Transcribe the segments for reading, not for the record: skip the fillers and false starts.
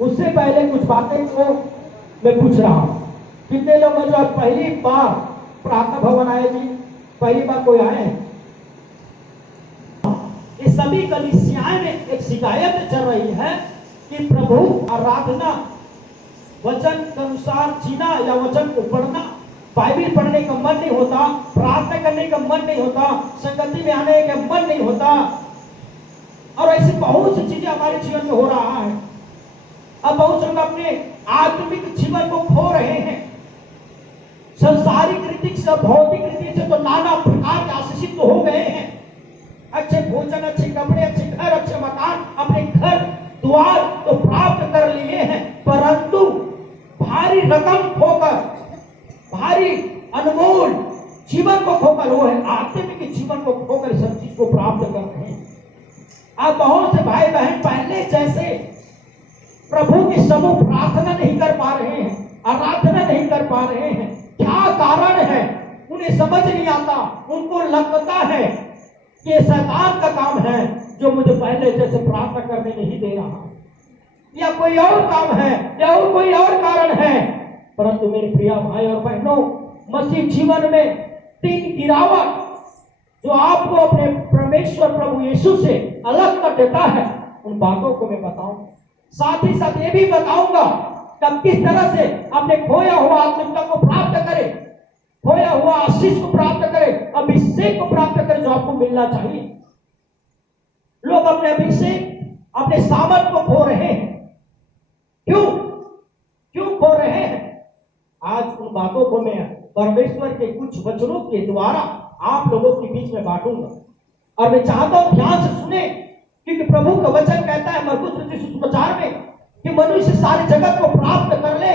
उससे पहले कुछ बातें को मैं पूछ रहा हूं। कितने लोग जो पहली बार प्रार्थना भवन आए जी? पहली बार कोई आए? ये सभी कलीसियाएं में एक शिकायत चल रही है कि प्रभु आराधना वचन के अनुसार जीना या वचन को पढ़ना, बाइबल पढ़ने का मन नहीं होता, प्रार्थना करने का मन नहीं होता, संगति में आने का मन नहीं होता, और ऐसी बहुत सी चीजें हमारे जीवन में हो रहा है। अब बहुत लोग अपने आत्मिक जीवन को खो रहे हैं। संसारिक रीति से, भौतिक रीति से तो नाना प्रकार के आशीषित तो हो गए हैं। अच्छे भोजन, अच्छे कपड़े, अच्छे घर, अच्छे मकान, अपने घर द्वार तो प्राप्त कर लिए हैं, परंतु भारी रकम खोकर, भारी अनमोल जीवन को खोकर, वो है आत्मिक जीवन को खोकर सब चीज को प्राप्त कर रहे हैं। अब बहुत से भाई बहन पहले जैसे प्रभु की समूह प्रार्थना नहीं कर पा रहे हैं, आराधना नहीं कर पा रहे हैं। क्या कारण है? उन्हें समझ नहीं आता। उनको लगता है कि ये शैतान का काम है जो मुझे पहले जैसे प्रार्थना करने नहीं दे रहा, या कोई और काम है, या और कोई और कारण है। परंतु मेरे प्रिय भाई और बहनों, मसीह जीवन में 3 गिरावट जो आपको अपने परमेश्वर प्रभु यीशु से अलग कर देता है, उन बातों को मैं बताऊंगा। साथ ही साथ ये भी बताऊंगा कि किस तरह से अपने खोया हुआ आत्मिकता को प्राप्त करें, खोया हुआ आशीष को प्राप्त करें, अभिषेक को प्राप्त करें जो आपको मिलना चाहिए। लोग अपने अभिषेक, अपने सामर्थ को खो रहे हैं। क्यों खो रहे हैं? आज उन बातों को मैं परमेश्वर के कुछ वचनों के द्वारा आप लोगों के बीच में बांटूंगा, और मैं चाहता हूं ध्यान से सुने, क्योंकि प्रभु का वचन कहता है मरकुस सुसमाचार में कि मनुष्य सारे जगत को प्राप्त कर ले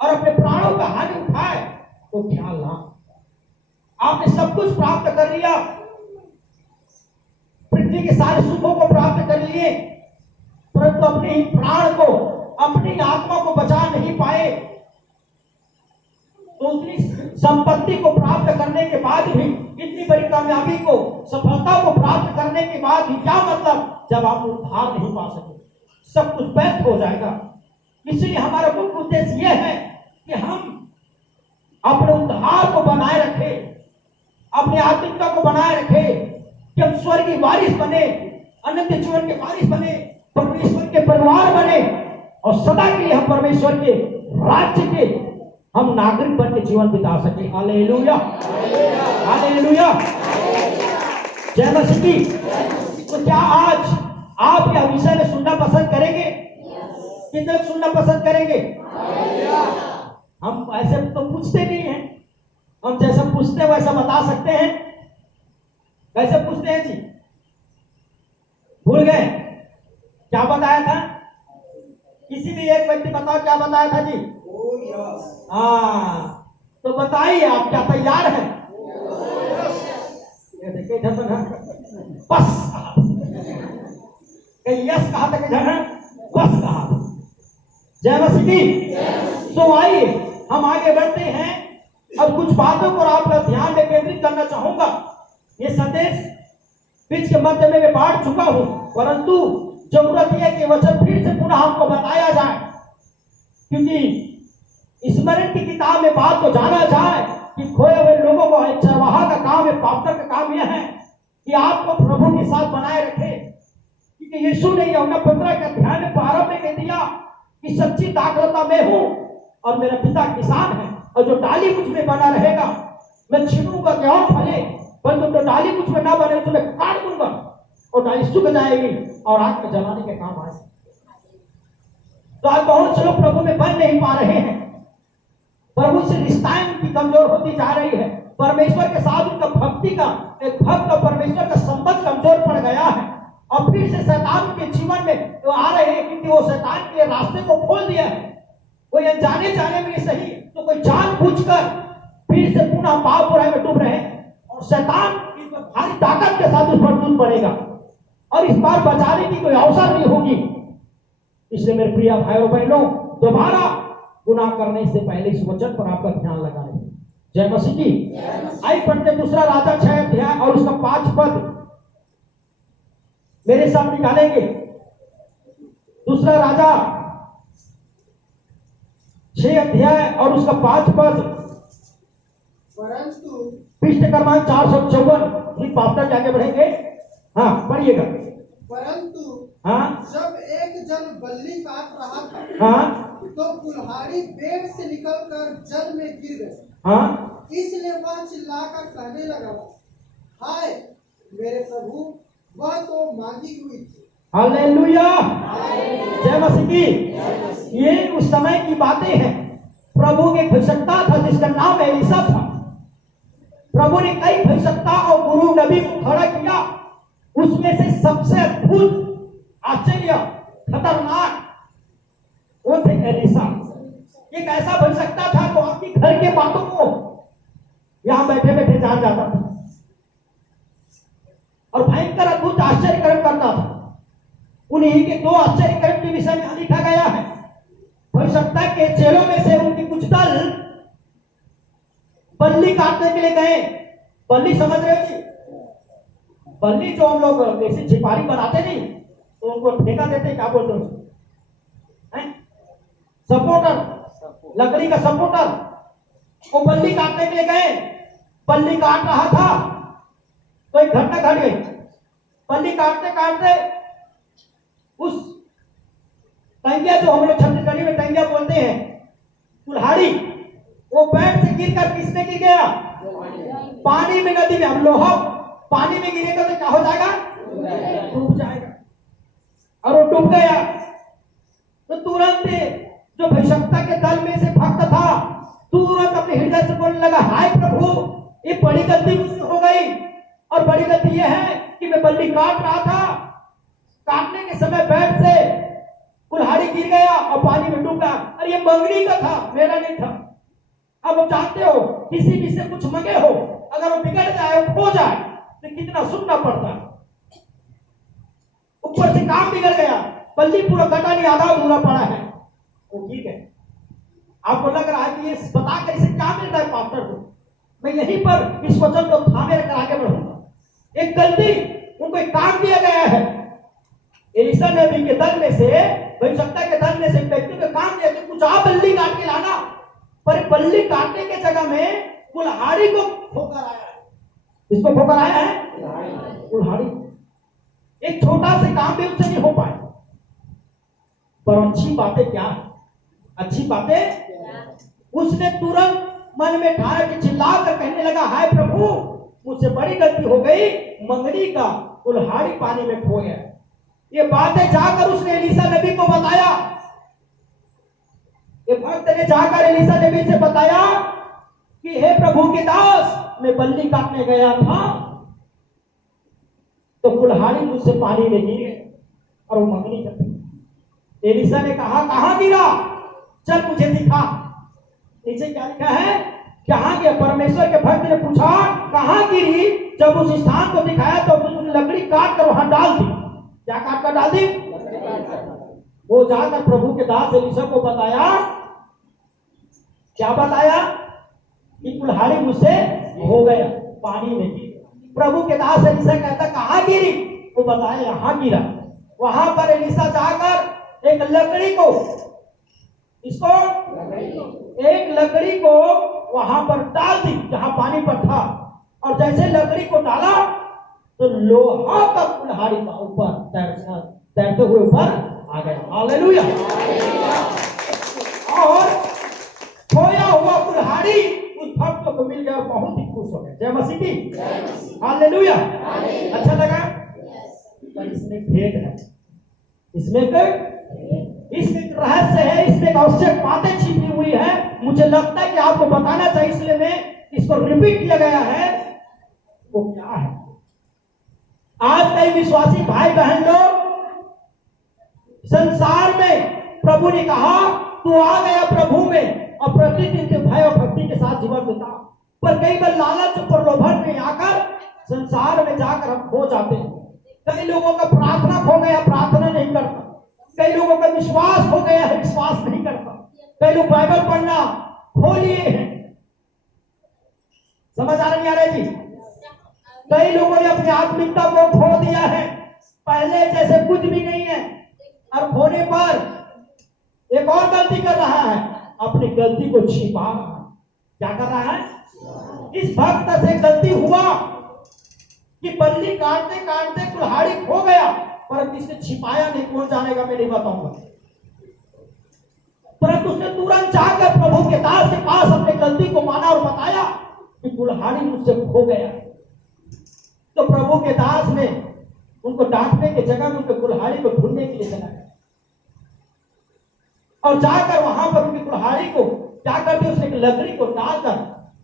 और अपने प्राणों का हानि उठाए तो ख्याल ना। आपने सब कुछ प्राप्त कर लिया, पृथ्वी के सारे सुखों को प्राप्त कर लिए, परंतु अपने ही प्राण को, अपनी आत्मा को बचा नहीं पाए। तो उतनी संपत्ति को प्राप्त करने के बाद भी, इतनी बड़ी कामयाबी को, सफलता को प्राप्त करने के बाद भी क्या मतलब जब आप उद्धार नहीं पा सके? सब कुछ व्यर्थ हो जाएगा। इसलिए हमारा मुख्य उद्देश्य यह है कि हम अपने उद्धार को बनाए रखें, अपनी आत्मिकता को बनाए रखें, कि हम स्वर्ग की वारिस बने, अनंत जीवन के वारिस बने, परमेश्वर के परिवार बने, और सदा के लिए हम परमेश्वर के राज्य के हम नागरिक बन के जीवन बिता सके। हालेलुया, हालेलुया, जय मसीह। तो क्या आज आप यह विषय में सुनना पसंद करेंगे? कितने सुनना पसंद करेंगे? हम ऐसे तो पूछते नहीं हैं, हम जैसा पूछते हैं वैसा बता सकते हैं। कैसे पूछते हैं जी? भूल गए क्या बताया था? किसी भी एक व्यक्ति बताओ क्या बताया था जी? हाँ, तो बताइए आप, क्या तैयार है? बस यस कहा था कि बस कहा। जय मसीह। तो आइए हम आगे बढ़ते हैं। अब कुछ बातों पर आपका ध्यान में केंद्रित करना चाहूंगा। ये संदेश बीच के मध्य में मैं बांट चुका हूं, परंतु जरूरत है कि वचन फिर से पुनः हमको बताया जाए, क्योंकि स्मरण की किताब में बात तो जाना जाए कि खोए हुए लोगों को चरवाहा का काम है, पास्टर का काम यह है कि आपको प्रभु के साथ बनाए रखे। क्योंकि यीशु ने यूहन्ना 15 के अध्याय में प्रारंभ में कह दिया कि सच्ची दाखलता मैं हूं और मेरा पिता किसान है, और जो डाली मुझ में बना रहेगा मैं छीनूंगा कि और फले, परंतु जो डाली मुझ में ना बने तो मैं काट दूंगा और डाली सूख जाएगी और आग में जलाने के काम आए। तो आज बहुत से लोग प्रभु में बन नहीं पा रहे हैं, प्रभु से रिश्ताएं उनकी कमजोर होती जा रही है, परमेश्वर के साथ उनका भक्ति का, एक भक्त और परमेश्वर का संबंध कमजोर पड़ गया है, और फिर से शैतान के जीवन में तो आ रहे हैं, क्योंकि वो शैतान के रास्ते को खोल दिया है। कोई अनजाने जाने में सही, तो कोई जानबूझकर फिर से पुनः पाप बुराई में डूब रहे हैं, और शैतान की भारी ताकत के साथ उस पर टूट पड़ेगा, और इस बार बचाने की कोई अवसर नहीं होगी। इसलिए मेरे प्रिय भाइयों बहनों, दोबारा गुनाह करने से पहले इस वचन पर आपका ध्यान लगाएं। जय मसीह की। आई पढ़ते दूसरा राजा 6 अध्याय और उसका 5 पद मेरे साथ निकालेंगे। दूसरा राजा 6 अध्याय और उसका 5 पद, परंतु पृष्ठ क्रमांक 454। फिर पास्टर के आगे बढ़ेंगे। हाँ पढ़िएगा। परंतु हाँ जब एक जन बल्ली काट रहा था, हाँ तो कुल्हाड़ी पेड़ से निकलकर जल में गिर गई। हाँ, इसलिए वह चिल्लाकर कहने लगा, हाय मेरे प्रभु, वह तो मांगी हुई थी। हालेलुया, जय मसीह की। ये उस समय की बातें हैं। प्रभु के भविष्यवक्ता था जिसका नाम एलीशा था। प्रभु ने कई भविष्यवक्ता और गुरु नबी को खड़ा किया। उसमें से सबसे अद्भुत, आश्चर्य, खतरनाक वो थे एलीशा। एक ऐसा भविष्यवक्ता था जो आपकी घर के बातों को यहां बैठे बैठे जान जाता था और भयंकर अद्भुत आश्चर्यकर्म करता था। उन्हीं के 2 आश्चर्यकर्म के विषय में लिखा गया है। भविष्यवक्ता के चेलों में से उनके कुछ दल बल्ली काटने के लिए गए। बल्ली समझ रहे हो जी? बल्ली जो हम लोग ऐसी छिपारी बनाते नहीं तो उनको फेंका देते, क्या बोलते हैं, सपोर्टर, लकड़ी का सपोर्टर। वो बल्ली काटने के लिए गए। बल्ली काट रहा था तो एक घटना घट गई। बल्ली काटते काटते उस टंगिया, जो हम लोग छत्तीसगढ़ी में टंगिया बोलते हैं, कुल्हाड़ी, वो पैर से गिरकर किसमें गिर गया? पानी में, नदी में। हम लोहा पानी में गिरेगा तो क्या हो जाएगा? डूब जाएगा। और वो डूब गया तो तुरंत जो भविष्यवक्ता के दल में से भक्त था तुरंत अपने हृदय से बोलने लगा, हाय प्रभु, ये बड़ी गलती मुझसे हो गई। और बड़ी गलती यह है कि मैं बल्ली काट रहा था, काटने के समय पैर से कुल्हाड़ी गिर गया और पानी में डूब गया। और ये मंगनी का था, मेरा नहीं था। अब आप जानते हो, किसी भी से कुछ मंगे हो, अगर वो बिगड़ जाए, वो खो जाए तो कितना सुनना पड़ता है। ऊपर से काम बिगड़ गया, बल्ली पूरा कटा नहीं, आधा अधूरा पड़ा है, वो गिर गए। आपको लग रहा है कि ये बताकर इसे क्या मिल रहा है पास्टर को? मैं यहीं पर इस वचन को थामे रखकर आगे बढ़ूंगा। एक गलती, उनको एक काम दिया गया है। एलीशा नबी के दल में से, भविष्यवक्ता के दल में से व्यक्ति को काम दिया कि कुछ आप बल्ली काट के लाना। पर बल्ली काटने के जगह में कुल्हाड़ी को ठोकर आया है। इसको ठोकर आया है कुल्हाड़ी। एक छोटा सा काम भी उससे नहीं हो पाए। पर अच्छी बातें क्या है? अच्छी बातें, उसने तुरंत मन में ठाया कि चिल्ला कर कहने लगा, हाय प्रभु, मुझसे बड़ी गलती हो गई, मंगनी का कुल्हाड़ी पानी में खो गया। ये बातें जाकर उसने एलीशा नबी को बताया। ये भक्त ने जाकर एलीशा नबी से बताया कि हे प्रभु के दास, मैं बल्ली काटने गया था तो कुल्हाड़ी मुझसे पानी में गिरी और वो मंगनी कर। एलीशा ने कहा, कहां गिरा? चल मुझे दिखा। नीचे क्या लिखा है? कहां गया? परमेश्वर के भक्त ने पूछा, कहां गिरी? जब उस स्थान को दिखाया तो उसने लकड़ी काट कर वहां डाल दी। क्या काट कर डाल दी? वो जाकर प्रभु के दास एलीशा को बताया। क्या बताया? कि कुल्हाड़ी मुझसे हो गया, पानी में गिरी। प्रभु के दास एलीशा कहता, कहां गिरी? वो बताया, यहां गिरा। वहां पर एलीशा जाकर एक लकड़ी को, इसको एक लकड़ी को वहां पर डाल दी जहां पानी पर था। और जैसे लकड़ी को डाला तो लोहा का कुल्हाड़ी का ऊपर तैरते हुए ऊपर आ गया। हालेलुया। और खोया हुआ कुल्हाड़ी उस भक्त को मिल गया और बहुत ही खुश हो गए। जय मसीह की। हालेलुया। अच्छा लगा? पर इसमें भेद है, इसमें एक रहस्य है, इसमें एक आवश्यक बातें छिपी हुई है। मुझे लगता है कि आपको बताना चाहिए, इसलिए मैं इसको रिपीट किया गया है। वो क्या है? आज कई विश्वासी भाई बहन लोग संसार में, प्रभु ने कहा तू आ गया प्रभु में और प्रतिदिन के भय और भक्ति के साथ जीवन बिता, पर कई बार लालच प्रलोभन में आकर संसार में जाकर हम खो जाते हैं। कई लोगों का प्रार्थना खो गया, प्रार्थना नहीं करता। कई लोगों का विश्वास हो गया है, विश्वास नहीं करता। कई लोग बाइबल पढ़ना खो लिए हैं। समझ आ रही है जी? कई लोगों ने अपनी आत्मिकता को खो दिया है, पहले जैसे कुछ भी नहीं है। और खोने पर एक और गलती कर रहा है, अपनी गलती को छिपा रहा है। क्या कर रहा है? इस भक्त से गलती हुआ कि बल्ली काटते काटते कुल्हाड़ी खो गया, परंतु इसने छिपाया नहीं। कौन जानेगा, मैं नहीं बताऊंगा। परंतु उसने तुरंत जाकर प्रभु के दास के पास अपनी गलती को माना और बताया कि कुल्हाड़ी मुझसे खो गया। तो प्रभु के दास ने उनको डांटने की जगह में उनके कुल्हाड़ी को ढूंढने के लिए चला गया और जाकर वहां पर उनकी कुल्हाड़ी को क्या करते, उसने एक लकड़ी को डालकर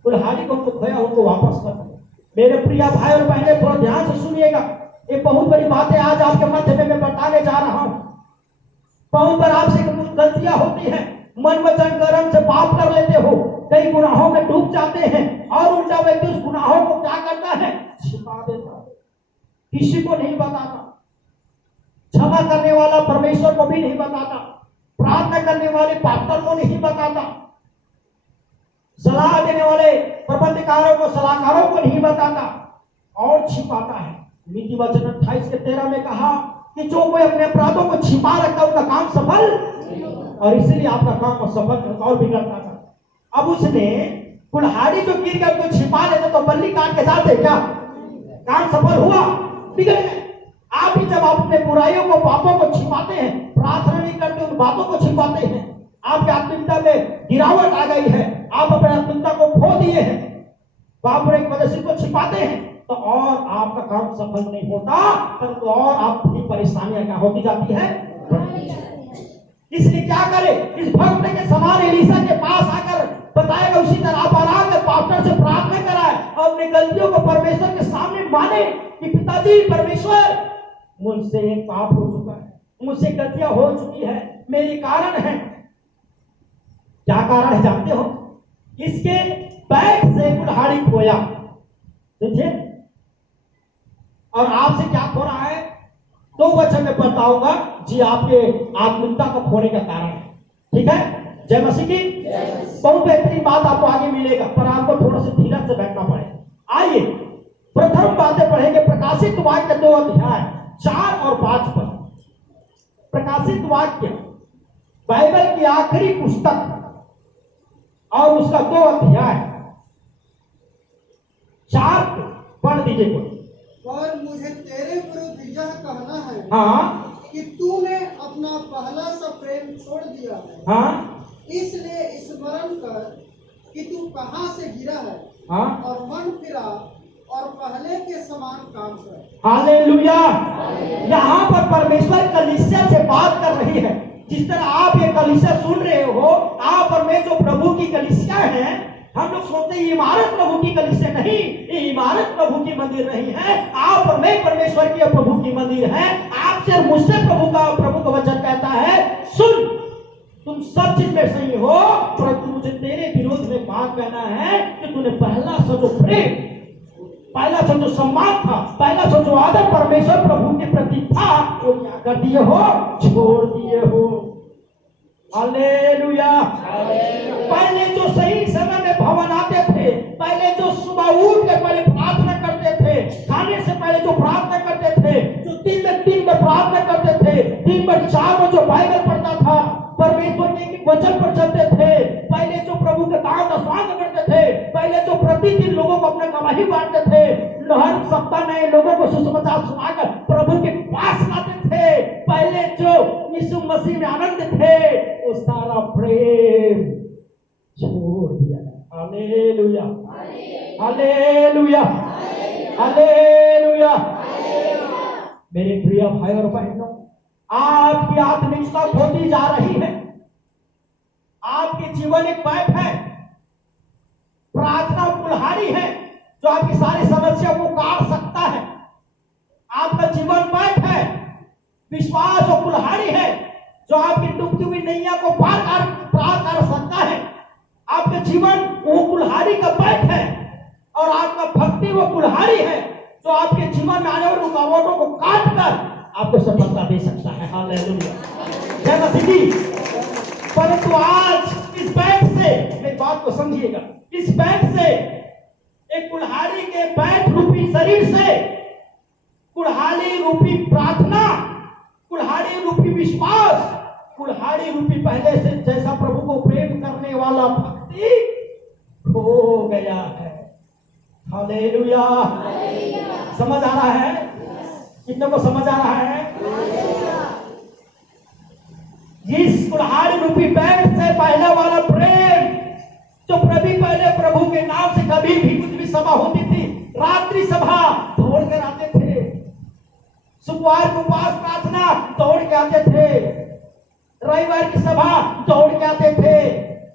कुल्हाड़ी को उनको खोया उनको वापस कर दिया। मेरे प्रिय भाई और बहनें, थोड़ा ध्यान से सुनिएगा। ये बहुत बड़ी बातें आज आपके मध्य में मैं बताने जा रहा हूं। बहुत बार आपसे कुछ गलतियां होती हैं, मन वचन कर्म से पाप कर लेते हो, कई गुनाहों में डूब जाते हैं और उल्टा व्यक्ति उस गुनाहों को क्या करता है, छिपा देता है, किसी को नहीं बताता। क्षमा करने वाला परमेश्वर को भी नहीं बताता, प्रार्थना करने वाले पास्टर को नहीं बताता, सलाह देने वाले प्रबंधकारों को, सलाहकारों को नहीं बताता और छिपाता है। नीति वचन 28:13 में कहा कि जो कोई अपने अपराधों को छिपा रखता है उनका काम सफल, और इसीलिए आपका काम असफल और बिगड़ता था। अब उसने कुल्हाड़ी जो गिर गया उसको छिपा लेते तो बल्ली काट के जाते, क्या काम सफल हुआ? बिगड़ गए। आप भी जब आप अपने बुराइयों को, पापों को छिपाते हैं, प्रार्थना नहीं करते, उन बातों को छिपाते हैं, आपकी आत्मिकता में गिरावट आ गई है, आप अपने आत्मिकता को खो दिए हैं, पापों की वजह से को छिपाते हैं, तो और आपका काम सफल नहीं होता, परंतु और आपकी परेशानियां क्या होती जाती है, बढ़ती जाती है। इसलिए क्या करें, इस भक्त के समान एलीशा के पास आकर बताएगा, उसी तरह आप आराम से पास्टर से प्रार्थना कराए और अपनी गलतियों को परमेश्वर के सामने माने कि पिताजी परमेश्वर, मुझसे एक पाप हो चुका है, मुझसे गलतियां हो चुकी है, मेरे कारण है। क्या कारण है जानते हो? इसके बैग से कुल्हाड़ी खोया, देखिए, और आपसे क्या खो रहा है? 2 वचन में बताऊंगा जी, आपके आत्मिकता को खोने का कारण है। ठीक है, जय मसीह की। बहुत बेहतरीन बात आपको आगे मिलेगा, पर आपको थोड़ा सा धीरज से बैठना पड़ेगा। आइए प्रथम बातें पढ़ेंगे, प्रकाशित वाक्य 2 अध्याय 4 और 5 पर। प्रकाशित वाक्य बाइबल की आखिरी पुस्तक और उसका 2 अध्याय 4 पढ़ दीजिए कोई। और मुझे तेरे विरुद्ध यह कहना है, हाँ, कि तूने अपना पहला सा प्रेम छोड़ दिया है। हाँ, इसलिए स्मरण कर कि तू कहाँ से गिरा है, हाँ, और मन फिरा और पहले के समान काम कर। हालेलुया। यहाँ पर परमेश्वर कलीसिया से बात कर रही है। जिस तरह आप ये कलीसिया सुन रहे हो, आप और मैं जो प्रभु की कलीसिया है, हम लोग सोचते हैं इमारत प्रभु की कलीसिया नहीं, ये इमारत प्रभु की मंदिर नहीं है। आप और मैं परमेश्वर की प्रभु की मंदिर है। आपसे और मुझसे प्रभु का वचन कहता है, सुन, तुम सब चीज में सही हो, परंतु मुझे तेरे विरोध में बात कहना है कि तूने पहला सा जो प्रेम, पहला सा जो सम्मान था, पहला सा जो आदर परमेश्वर प्रभु के प्रति था, वो क्या कर दिए हो, छोड़ दिए हो। हालेलुया। पहले जो सही समय में भवन आते थे, पहले जो सुबह उठ के पहले प्रार्थना करते थे, खाने से पहले जो प्रार्थना करते थे, जो 3 बार प्रार्थना करते थे, 3 बार 4 बार जो बाइबल पढ़ता था, परमेश्वर के वचन पर चलते थे, पहले जो प्रभु के दान दशवांग करते थे, पहले जो प्रतिदिन लोगों को अपना गवाही बांटते थे, हर सप्ताह नए लोगों को सुसमाचार सुनाकर प्रभु के पास लाते थे, पहले जो यीशु मसीह में आनंद थे, वो सारा प्रेम छोड़ दिया। Hallelujah, hallelujah, hallelujah. मेरे प्रिय भाई और बहनों, आपकी आत्मिकता खोती जा रही है। आपके जीवन एक पाइप है, प्रार्थना कुल्हाड़ी है जो आपकी सारी समस्या को काट सकता है। आपका जीवन पाइप है, विश्वास और कुल्हाड़ी है जो आपकी डूबती हुई नैया को पार कर सकता है। आपका जीवन वो कुल्हाड़ी का पाइप है और आपका भक्ति वो कुल्हाड़ी है जो आपके जीवन में आने वाली रुकावटों को काट कर आपको सफलता दे सकता है। हालेलुया, जय मसीह की। परंतु आज इस बैठ से, मेरी बात को समझिएगा, इस बैठ से, एक कुल्हाड़ी के बैठ रूपी शरीर से, कुल्हाड़ी रूपी प्रार्थना, कुल्हाड़ी रूपी विश्वास, कुल्हाड़ी रूपी पहले से जैसा प्रभु को प्रेम करने वाला भक्ति हो गया है। हालेलुया। समझ आ रहा है? कितने को समझ आ रहा है? इस कुल्हाड़ी रूपी बैग से पहले वाला प्रेम जो पहले प्रभु के नाम से कभी भी कुछ भी सभा होती थी, रात्रि सभा दौड़ कर आते थे, शुक्रवार को उपवास प्रार्थना दौड़ के आते थे, रविवार की सभा दौड़ के आते थे,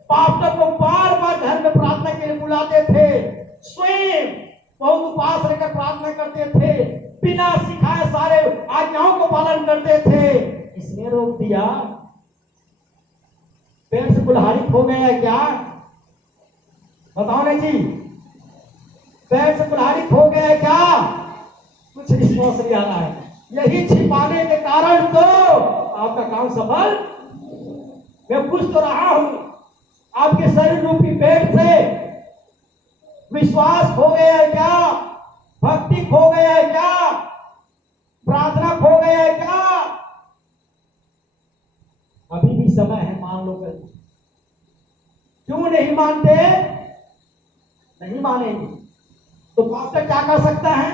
पास्टर को बार बार घर में प्रार्थना के लिए बुलाते थे, स्वयं बहुत उपवास रहकर प्रार्थना करते थे, बिना सिखाए सारे आज्ञाओं को पालन करते थे। इसने रोक दिया? पैर से कुल्हाड़ी खो गया है क्या? बताओ ना जी, पैर से कुल्हाड़ी खो गया है क्या? कुछ रिस्पॉन्स नहीं आ रहा है। यही छिपाने के कारण तो आपका काम सफल। मैं पूछ तो रहा हूं, आपके शरीर रूपी पेट से विश्वास खो गया है क्या? भक्ति खो गया है क्या? प्रार्थना खो गया है क्या? अभी भी समय है, मान लो। कर क्यों नहीं मानते? नहीं मानेंगे तो पास्टर क्या कर सकता है?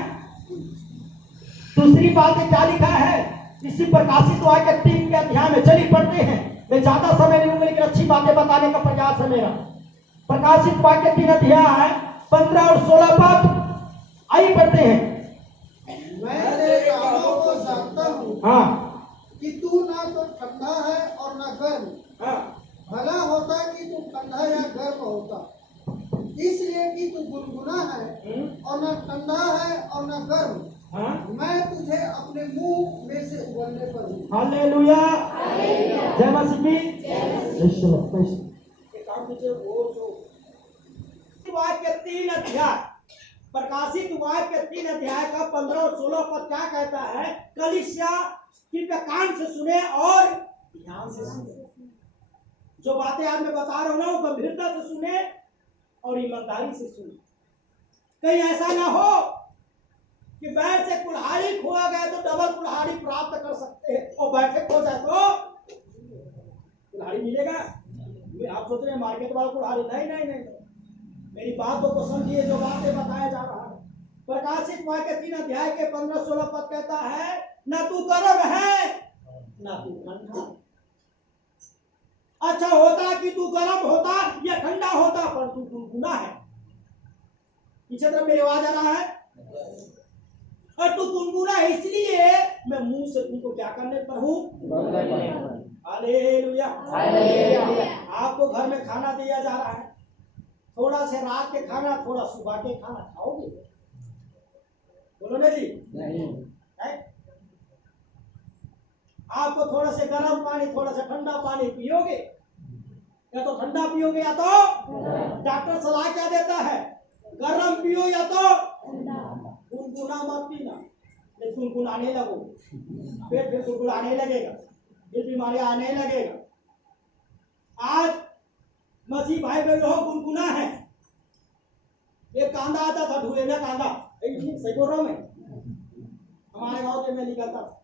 दूसरी बात क्या लिखा है? इसी प्रकाशित वाक्य 3 के अध्याय में चलिए पढ़ते हैं। मैं ज्यादा समय नहीं लूंगा, लेकिन अच्छी बातें बताने का प्रयास है मेरा। प्रकाशित वाक्य 3 अध्याय 15 और 16 पद, आइए पढ़ते हैं। मैं तेरे कामों को जानता हूँ हाँ कि तू ना तो ठंडा है और ना गर्म। हाँ, भला होता कि तू ठंडा या गर्म होता, इसलिए कि तू गुनगुना है और ना ठंडा है और ना गर्म। हाँ। मैं तुझे अपने मुंह में से उगलने पर हूँ। हालेलुया। जय मसीह की। वाक्य 3 अध्याय, प्रकाशित वाक्य 3 अध्याय का 15 और 16 पद क्या कहता है? कलीसिया कृपया कान से सुने और ध्यान से सुने। जो बातें आज मैं बता रहा हूं ना, वो गंभीरता से सुने और ईमानदारी से सुने। कहीं ऐसा ना हो कि बैठ से कुल्हाड़ी खोआ गया तो डबल कुल्हाड़ी प्राप्त कर सकते हैं, और बैठे खो जाए तो कुल्हाड़ी मिलेगा? आप सोच रहे हैं मार्केट वाला कुल्हाड़ी? नहीं नहीं नहीं, मेरी बातों को समझिए, जो बातें बताया जा रहा है। प्रकाशित वाक्य 3 अध्याय के 15-16 पद कहता है, ना तू गर्म है ना तू ठंडा। अच्छा होता कि तू गर्म होता या ठंडा होता, पर तू गुनगुना है। पीछे तरफ मेरी आवाज आ रहा है? और तू गुनगुना है, इसलिए मैं मुंह से तुमको क्या करने पर हूं? हालेलुया। आपको घर में खाना दिया जा रहा है, थोड़ा से रात के खाना, थोड़ा सुबह के खाना खाओगे? बोलो ना जी। नहीं है? आपको थोड़ा से गर्म पानी, थोड़ा सा ठंडा पानी पियोगे? या तो ठंडा पियोगे या तो डॉक्टर सलाह क्या देता है? गर्म पियो या तो गुनगुना मत पीना, नहीं गुनगुनाने लगो, फिर गुनगुनाने लगेगा, फिर बीमारी आने लगेगा। आज मसीह भाई बहनों गुनगुना है। एक कांदा आता था, ढूलेना कांदा, सही बोल रहा हूं मैं? हमारे गांव के में निकलता था।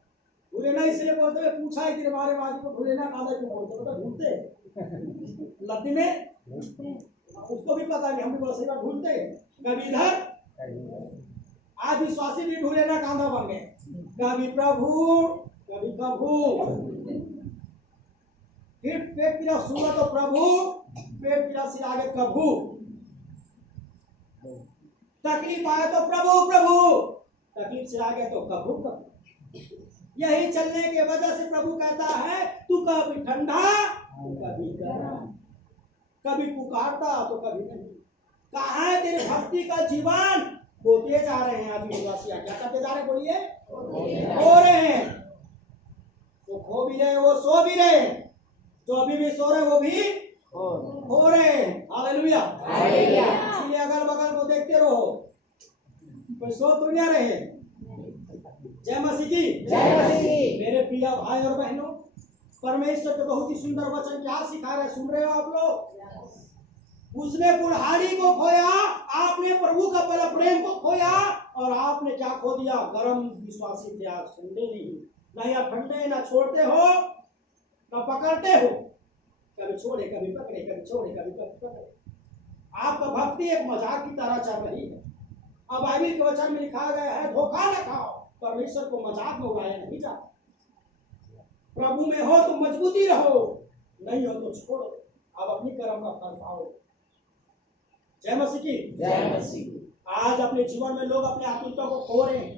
ढूलेना इसलिए बोलते हैं, पूछा है कि हमारे माँ को ढूलेना कांदा क्यों बोलते? मतलब ढूंढते लत्ती में, उसको भी पता नहीं, हम भी सही बात ढूंढते हैं, कभी इधर। आज विश्वासी भी ढूलेना कांदा बन गए, कभी प्रभु कभी प्रभु। फिर पेट पीला सुना तो प्रभु, पेट पीला सिलागे प्रभु, तकलीफ आए तो प्रभु प्रभु, तकलीफ सिलागे तो प्रभु प्रभु। यही चलने के वजह से प्रभु कहता है, तू कभी ठंडा कभी गर्म, कभी पुकारता तो कभी नहीं। कहाँ है तेरे भक्ति का जीवन? खोते जा रहे हैं। अभी विश्वासियां क्या करते जा रहे हैं? बोलिए, खो रहे हैं। तो खो भी रहे, वो सो भी रहे। जो अभी भी सो रहे वो भी खो रहे हैं। हालेलुया। इसलिए अगल बगल को देखते रहो, कोई सो तो नहीं रहे। जय मसीह की। मेरे प्रिय भाई और बहनों, परमेश्वर के बहुत ही सुंदर वचन क्या सिखा रहे, सुन रहे हो आप लोग? उसने कुल्हाड़ी को खोया, आपने प्रभु का पहला प्रेम को खोया, और आपने क्या खो दिया? गरम विश्वासी थे, आज ठंडे नहीं, ना या ठंडे ना छोड़ते हो कब पकड़ते हो, कभी छोड़े कभी पकड़े, कभी छोड़े कभी पकड़े। आपका भक्ति एक मजाक की तरह चल रही है। अब बाइबल के वचन में लिखा गया है, धोखा न खाओ, परमेश्वर को मजाक में उड़ाया नहीं जाता। प्रभु में हो तो मजबूती रहो, नहीं हो तो छोड़ो, अब अपनी कर्म का फल पाओ। जय मसीह की जय मसीह। आज अपने जीवन में लोग अपने आत्मिकता को खो रहे हैं,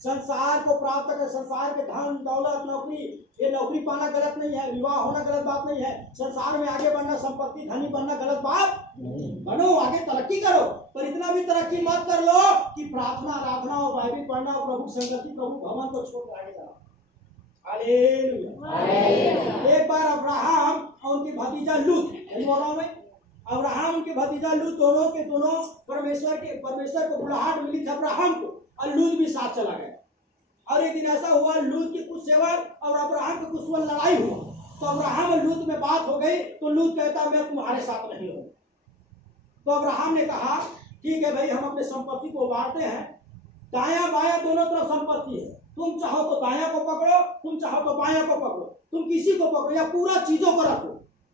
संसार को प्राप्त कर, संसार के धन दौलत नौकरी, ये नौकरी पाना गलत नहीं है, विवाह होना गलत बात नहीं है, संसार में आगे बढ़ना, संपत्ति धनी बनना गलत बात बनो, आगे तरक्की करो, पर इतना भी तरक्की मत कर लो कि प्रार्थना आराधना और बाइबल पढ़ना और प्रभु संगति प्रभु भवन को छोड़ आगे जाओ। हालेलुया। एक बार अब्राहम और उनके भतीजा लूत, अब्राहम उनके भतीजा लूत दोनों के दोनों परमेश्वर को बुलाहट मिली थी अब्राहम को, और लूत भी साथ चला गया। और एक दिन ऐसा हुआ, लूत के कुछ सेवक और अब्राहम के कुछ सेवक लड़ाई हुआ, तो अब्राहम और लूत में बात हो गई, तो लूत कहता मैं तुम्हारे साथ नहीं हूँ। तो अब्राहम ने कहा ठीक है भाई, हम अपने संपत्ति को बांटते हैं, दाया बाया दोनों तरफ संपत्ति है, तुम चाहो तो दाया को पकड़ो, तुम चाहो तो बाया को पकड़ो, तुम किसी को पकड़ो या पूरा चीजों को रखो,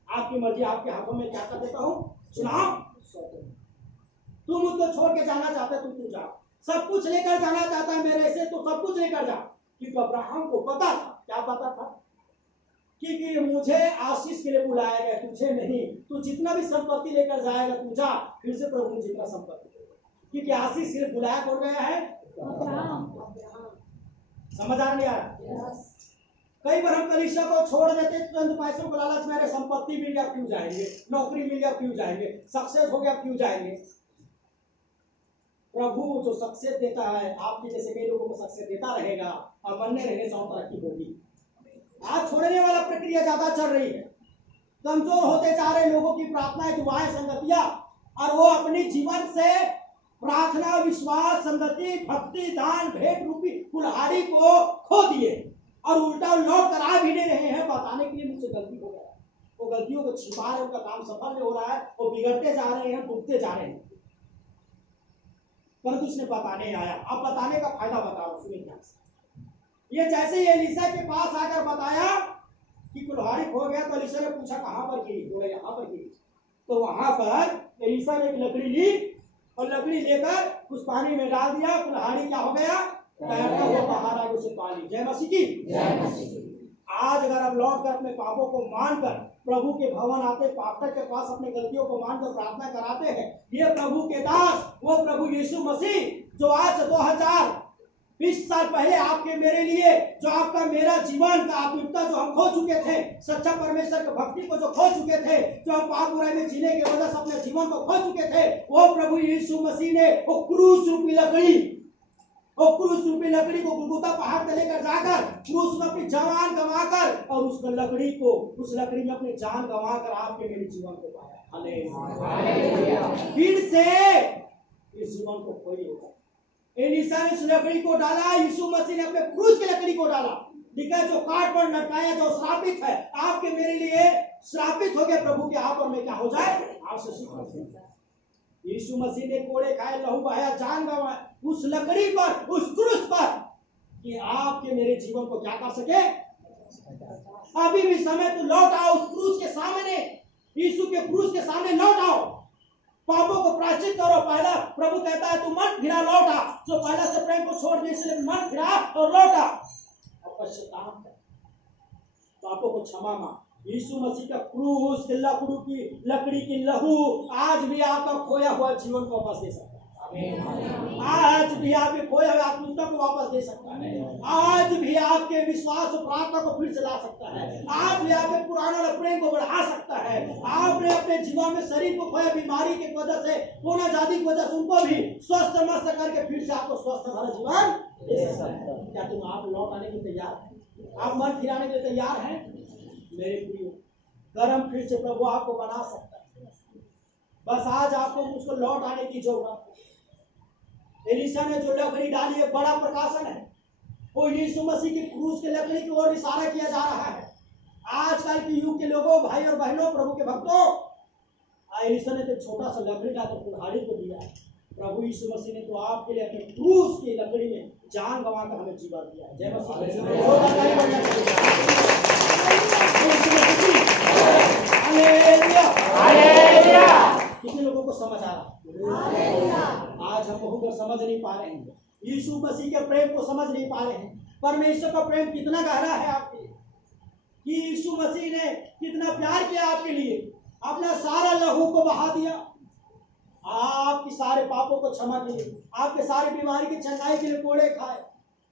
आपकी मर्जी, आपके हाथों में, क्या कर देता हूँ चुनाव। तुम उसको छोड़ के जाना चाहते तुम जाओ, सब कुछ लेकर जाना चाहता है मेरे से तो सब कुछ लेकर जाओ। क्योंकि अब्राहम को पता था, क्या पता था कि मुझे आशीष के लिए बुलाया गया, तुझे नहीं, तू जितना भी संपत्ति लेकर जाएगा तू जा, फिर से प्रभु जितना संपत्ति, क्योंकि आशीष के लिए बुलाया कौन गया है, समझ आ रही है। कई बार हम कलीसिया को छोड़ देते तुरंत पैसों को लालच, मेरे संपत्ति मिल गया क्यों जाएंगे, नौकरी मिल गया क्यों जाएंगे, सक्सेस हो गया क्यों जाएंगे। प्रभु जो सक्सेस देता है, आपके जैसे कई लोगों को सक्सेस देता रहेगा और बनने रहने से तरक्की होगी। आज छोड़ने वाला प्रक्रिया ज्यादा चल रही है, कमजोर होते जा रहे लोगों की प्रार्थनाएं, दुआएं, संगतियां, और वो अपने जीवन से प्रार्थना, विश्वास, संगति, भक्ति, दान, भेंट रूपी कुल्हाड़ी को खो दिए और उल्टा लौट कर आ भी नहीं रहे हैं, बताने के लिए मुझसे गलती हो गया, वो गलतियों को छिपा रहे, उनका काम सफल नहीं हो रहा है, वो बिगड़ते जा रहे हैं, डूबते जा रहे हैं, परंतु उसने बताने आया। अब बताने का फायदा बताओ, सुनिए ध्यान से। ये जैसे ही एलीशा के पास आकर बताया कि कुल्हाड़ी खो गया, तो एलीशा ने पूछा कहां पर गिरी, बोले यहाँ पर गिरी। तो वहां पर एलीशा ने एक लकड़ी ली और लकड़ी लेकर उस पानी में डाल दिया, कुल्हाड़ी क्या हो गया, तैरता हुआ बाहर आ गया उसे पानी। जय मसीह की जय मसीह। आज अगर आप लौट कर अपने पापों को मानकर प्रभु के भवन आते, पास्टर के पास अपने गलतियों को मानकर प्रार्थना कराते हैं, ये प्रभु के दास, वो प्रभु यीशु मसीह जो आज 2020 साल पहले आपके मेरे लिए, जो आपका मेरा जीवन का आत्मिकता जो हम खो चुके थे, सच्चा परमेश्वर की भक्ति को जो खो चुके थे, जो हम पाप बुराई में जीने की वजह से अपने जीवन को खो चुके थे, वो प्रभु यीशु मसीह ने वो क्रूस रूपी लकड़ी को गुलगुता पहाड़ पे लेकर जाकर क्रूस में अपनी जान गंवाकर, और उस लकड़ी में अपनी जान गंवाकर आपके मेरे जीवन को पाया। हालेलुया। फिर से इस जीवन को खोई होगा। एलीशा ने उस लकड़ी को डाला, यीशु मसीह ने अपने क्रूस की लकड़ी को डाला, लिखा जो काट पर लटकाया, जो श्रापित है, आपके मेरे लिए श्रापित हो गया, प्रभु के आप और मैं क्या हो जाए, आपसे सीख। यीशु मसीह ने कोड़े खाए, लहू बहाया, जान गंवाया उस लकड़ी पर, उस क्रूस पर, कि आपके मेरे जीवन को क्या कर सके। अभी भी समय तो लौट आओ उस क्रूस के सामने, यीशु के क्रूस के सामने लौट आओ, पापों को प्रायश्चित करो। पहला प्रभु कहता है तू मन फिरा लौटा, जो पहला से प्रेम को छोड़ दिए, इसलिए मन फिरा और लौटा और पश्चाताप कर, पापों को क्षमा मांग। यीशु मसीह का क्रूस के लकड़ी की लहू आज भी आपका खोया हुआ जीवन को वापस दे सकता है। आज भी आपके खोया हुआ आत्मिकता को वापस दे सकता है। आज भी आपके विश्वास और प्रार्थना को फिर से ला सकता है। आज भी आपके पुराना प्रेम को बढ़ा सकता है। आपने अपने जीवन में शरीर को खोया बीमारी की वजह से, कोरोना जाति की वजह से, उनको भी स्वस्थ मस्त करके फिर से आपको स्वस्थ भरा जीवन दे सकता है। क्या तुम आप लौट आने के तैयार हैं? आप मन फिराने के लिए तैयार हैं? मेरे प्रियो, कर्म फिर से प्रभु आपको बना सकता है, बस आज आपको उसको लौट आने की जरूरत है। एलीशा ने जो लकड़ी डाली है बड़ा प्रकाशन है, वो यीशु मसीह की क्रूस के लकड़ी की ओर इशारा किया जा रहा है। आजकल के युग के लोगों, भाई और बहनों, प्रभु के भक्तों, एलीशा ने तो छोटा सा लकड़ी का तो कुल्हाड़ी को दिया है, प्रभु यीशु मसीह ने तो आपके लिए अपने क्रूस की लकड़ी में जान गंवाकर हमें जीवन दिया है। जय मसीह। कितने लोगों को समझ आ रहा? आज हम बहुत समझ नहीं पा रहे हैं, यीशु मसीह के प्रेम को समझ नहीं पा रहे हैं। परमेश्वर का प्रेम कितना गहरा है आपके लिए, कि यीशु मसीह ने कितना प्यार किया आपके लिए, अपना सारा लहू को बहा दिया, आपकी सारे पापों को क्षमा किए, आपके सारे बीमारी की चंगाई के लिए कोड़े खाए,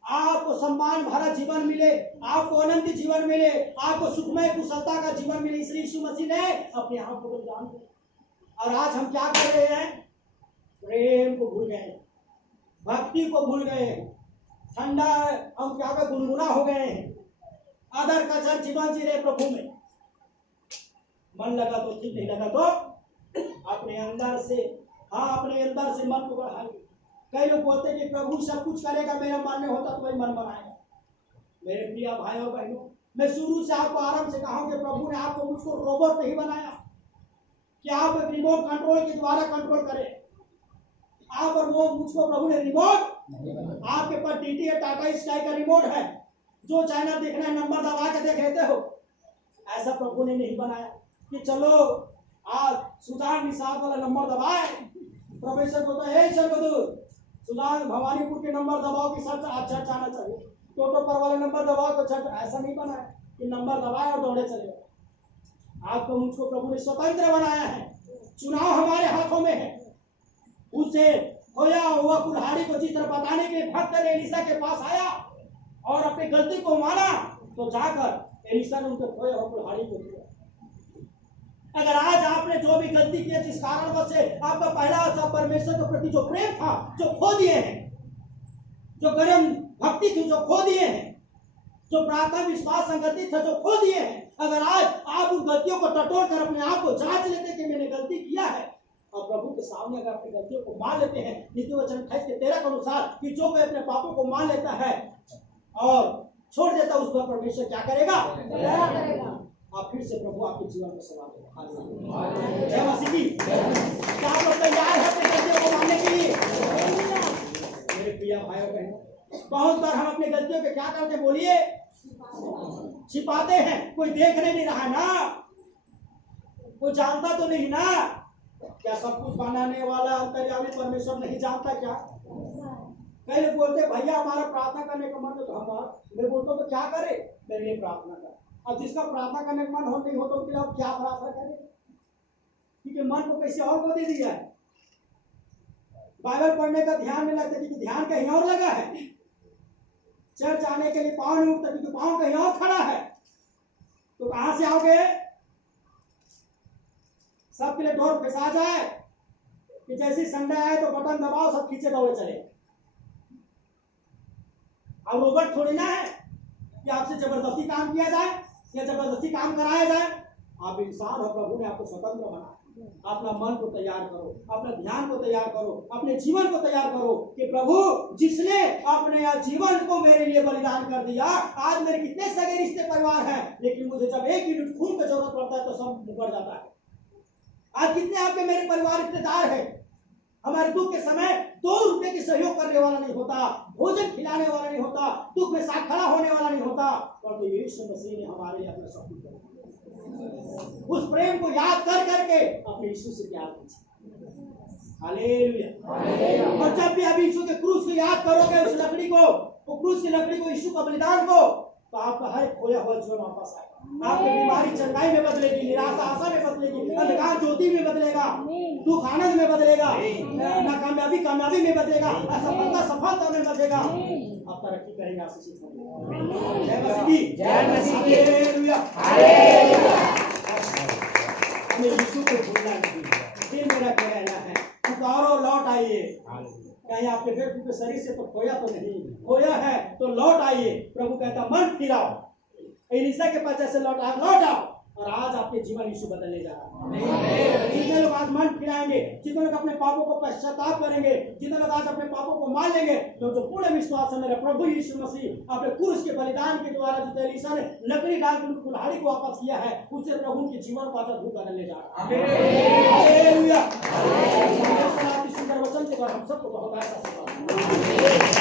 आपको सम्मान भरा जीवन मिले, आपको अनंत जीवन मिले, आपको सुखमय कुशलता का जीवन मिले। इसलिए यीशु मसीह ने अपने आप को बलिदान दिया। और आज हम क्या कर रहे हैं? प्रेम को भूल गए, भक्ति को भूल गए, ठंडा हम क्या कर गुनगुना हो गए हैं, आदर का जल जीवन जी रहे प्रभु में। मन लगा तो ठीक, नहीं लगा तो अपने अंदर से, हाँ अपने अंदर से मन को बढ़ाइए। कई लोग बोलते हैं कि प्रभु सब कुछ करेगा, मेरा मन नहीं होता तो वही मन बनाएगा। मेरे प्रिय भाई और बहनों, मैं शुरू से आपको आरंभ से कहा हूं कि प्रभु ने आपको मुझको रोबोट नहीं बनाया कि आप एक रिमोट कंट्रोल के द्वारा कंट्रोल करें। आप और वो मुझको प्रभु ने रिमोट, आपके पास डीटी या टाटा स्काई का रिमोट है, जो चैनल देखना है नंबर दबा के देख लेते हो। ऐसा प्रभु ने नहीं बनाया कि चलो आज सुजान निषाद वाला नंबर दबाए, प्रोफेसर को तो चल बदू सुजान भवानीपुर के नंबर दबाओ कि सच अच्छा आना चाहिए, टोटो पर वाला नंबर दबाओ तो चल। ऐसा नहीं बनाया कि नंबर दबाए और दौड़े चले। आपको मुझको प्रभु ने स्वतंत्र बनाया है, चुनाव हमारे हाथों में है। उसे खोया हुआ कुल्हाड़ी को जिस तरह बताने के लिए भक्त ने एलिशा के पास आया और अपनी गलती को माना, तो जाकर एलिशा ने उनके खोया हुआ कुल्हाड़ी को दिया। अगर आज आपने जो भी गलती की है, जिस कारणवश से आपका पहला सब परमेश्वर के प्रति जो प्रेम था जो खो दिए हैं, जो गर्म भक्ति थी जो खो दिए हैं, जो प्रार्थना विश्वास संगति था जो खो दिए हैं, अगर आज आप उन गलतियों को टटोल कर अपने आप को जांच लेते कि मैंने गलती किया है, और प्रभु के सामने अगर अपनी गलतियों को मान लेते हैं, द्वितीय वचन 28:13 के अनुसार कि जो कोई अपने पापों को मान लेता है और छोड़ देता है, उस पर परमेश्वर क्या करेगा? आप फिर से प्रभु आपके जीवन को संभालेगा। जय मसीह की। क्या आप लोग तैयार हैं अपनी गलतियों को मानने के लिए? मेरे प्रिय भाइयों बहनों, बहुत बार हम अपनी गलतियों के क्या करते बोलिए? छिपाते हैं। कोई देखने नहीं रहा ना, कोई जानता तो नहीं ना। क्या सब कुछ बनाने वाला अंतर्यामी परमेश्वर नहीं जानता क्या? कई लोग बोलते भैया हमारा प्रार्थना करने का मन तो हमारा, मैं बोलता तो क्या करे? मेरे लिए प्रार्थना कर। अब जिसका प्रार्थना करने का मन हो नहीं हो तो उसके लिए आप क्या प्रार्थना करें? क्योंकि मन को कैसे और को दे दिया है। बाइबल पढ़ने का ध्यान नहीं लगता क्योंकि ध्यान कहीं और लगा है। चर्च आने के लिए पाँव नहीं उठता क्योंकि पाँव कहीं और खड़ा है। तो कहां से आओगे? सबके लिए डोर फंसा जाए कि जैसे संडे आए तो बटन दबाओ सब खींचे दौड़े चले। अब रोबोट थोड़ी ना है कि आपसे जबरदस्ती काम किया जाए या जबरदस्ती काम कराया जाए। आप इंसान हो, प्रभु ने आपको स्वतंत्र बना। अपना मन को तैयार करो, अपने ध्यान को तैयार करो, अपने जीवन को तैयार करो कि प्रभु जिसने अपने जीवन को मेरे लिए बलिदान कर दिया। आज मेरे कितने सगे रिश्ते परिवार हैं, लेकिन मुझे जब 1 यूनिट खून की जरूरत पड़ता है तो सब मुकर जाता है। आज कितने आपके मेरे परिवार रिश्तेदार हैं, हमारे दुख के समय 2 रुपए की सहयोग करने वाला नहीं होता, भोजन खिलाने वाला नहीं होता, दुख में साथ खड़ा होने वाला नहीं होता, परंतु यीशु मसीह ने हमारे लिए अपना सब कुछ कर दिया। उस प्रेम को याद कर करके अपने यीशु से प्यार कीजिए। हालेलुया। और जब भी आप यीशु के क्रूस को याद करोगे, उस लकड़ी को, वो क्रूस की लकड़ी को, यीशु का बलिदान को, तो आपका हर खोया हुआ जीवन वापस आएगा। आपकी बीमारी चंगाई में बदलेगी, निराशा आशा में बदलेगी, अंधकार ज्योति में बदलेगा, दुख आनंद में बदलेगा, नाकामयाबी कामयाबी में बदलेगा, असफलता सफलता में बदलेगा। आप तरक्की करेंगे, आशीषित होंगे। जय मसीह, जय मसीह, हालेलुया, हालेलुया। हमें यीशु को भूलना नहीं। ये मेरा कहना है, पुकारो लौट आइए। कहीं आपके व्यक्ति के शरीर से तो खोया तो नहीं, खोया है तो लौट आइए। प्रभु कहता मन फिराओ, एलिशा के पास जैसे लौट आओ, और आज आपके जीवन यीशु बदलने जा रहा है। जितने लोग आज मन फिराएंगे, जितने लोग अपने पापों को पश्चाताप करेंगे, जितने लोग आज अपने पापों को मान लेंगे, जो पूर्ण विश्वास है मेरे प्रभु यीशु मसीह अपने क्रूस के बलिदान के द्वारा जो एलिशा ने लकड़ी डाल कर कुल्हाड़ी को वापस किया है, उससे प्रभु के जीवन को आज अद्भुत बदलने जा रहा है। हालेलुया। सुंदर वचन के द्वारा हम सबको बहुत आशीष